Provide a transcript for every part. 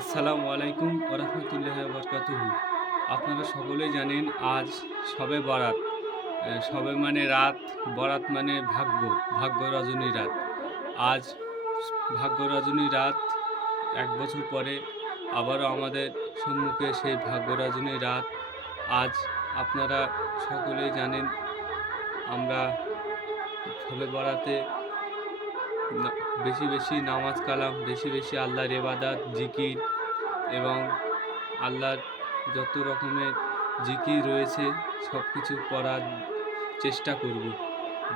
আসসালামু আলাইকুম ওরহমতুল্লাহি বারাকাতুহু। আপনারা সকলেই জানেন আজ শবে বরাত। শবে মানে রাত, বরাত মানে ভাগ্য, ভাগ্য রজনী রাত। আজ ভাগ্য রজনী রাত ১ বছর পরে আবারও আমাদের সম্মুখে সেই ভাগ্য রজনী রাত। আজ আপনারা সকলেই জানেন আমরা শবে বরাতে না বেশি, বেশি নামাজ কালাম, বেশি, বেশি আল্লাহর ইবাদত, জিকির এবং আল্লাহর যত রকমের জিকির রয়েছে সব কিছু করার চেষ্টা করব।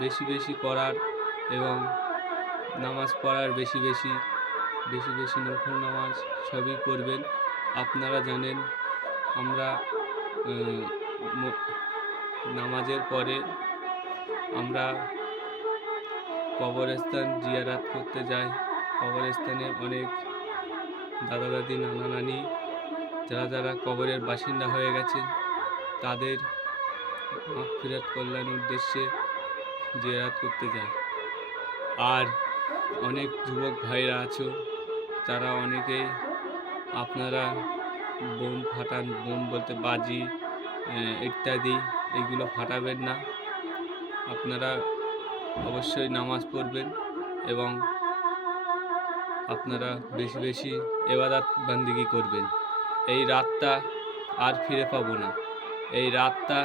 বেশি, বেশি করার এবং নামাজ পড়ার বেশি, বেশি, বেশি, বেশি নফল নামাজ সবই করবেন। আপনারা জানেন আমরা আ ম নামাজের পরে আমরা কবরস্থান জিয়ারাত করতে যাই। কবরস্থানে অনেক দাদা দাদি, নানা নানি যারা কবরের বাসিন্দা হয়ে গেছেন তাদের মাগফিরাত কল্যাণের উদ্দেশ্যে জিয়ারাত করতে যাই। আর অনেক যুবক ভাইরা আছো তারা অনেকেই আপনারা বোম ফাটান, বোম বলতে বাজি ইত্যাদি এইগুলো ফাটাবেন না। আপনারা অবশ্যই নামাজ পড়বেন এবং আপনারা বেশি, বেশি ইবাদত বান্দেগি করবেন। এই রাতটা আর ফিরে পাবো না। এই রাতটা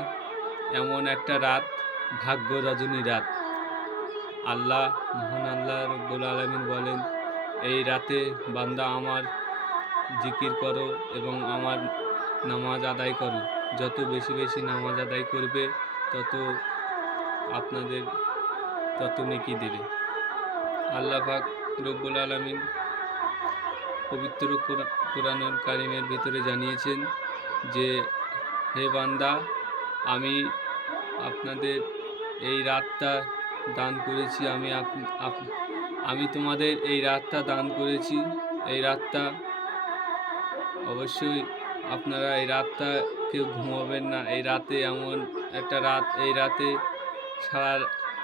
এমন একটা রাত, ভাগ্য রজনী রাত। আল্লাহ, মহান আল্লাহ রব্বুল আলামিন বলেন, এই রাতে বান্দা আমার জিকির করো এবং আমার নামাজ আদায় করো। যত বেশি, বেশি নামাজ আদায় করবে তত আপনাদের তত নেকি দেবে। আল্লাহ পাক রব্বুল আলামিন পবিত্র কোরআনুল কারীমের ভিতরে জানিয়েছেন যে, হে বান্দা, আমি আপনাদের এই রাতটা দান করেছি। আমি তোমাদের এই রাতটা দান করেছি। এই রাতটা অবশ্যই আপনারা এই রাতটা কেউ ঘুমাবেন না। এই রাতে এমন একটা রাত, এই রাতে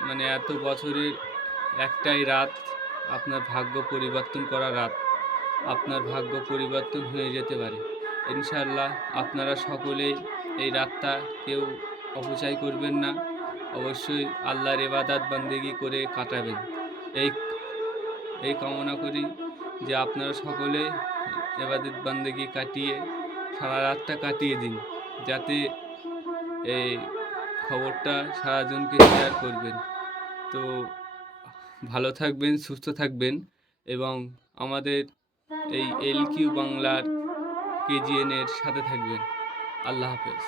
মানে এত বছরের একটাই রাত আপনার ভাগ্য পরিবর্তন করা রাত। আপনার ভাগ্য পরিবর্তন হয়ে যেতে পারে। ইনশাআল্লাহ আপনারা সকলেই এই রাতটা কেউ অপচয় করবেন না। অবশ্যই আল্লাহর ইবাদত বান্দেগি করে কাটাবেন। এই এই কামনা করি যে আপনারা সকলে ইবাদত বান্দেগি কাটিয়ে সারা রাতটা কাটিয়ে দিন। যাতে এই খবরটা সারাজনকে শেয়ার করবেন। তো ভালো থাকবেন, সুস্থ থাকবেন এবং আমাদের এই LQ বাংলার KGN এর সাথে থাকবেন। আল্লাহ হাফেজ।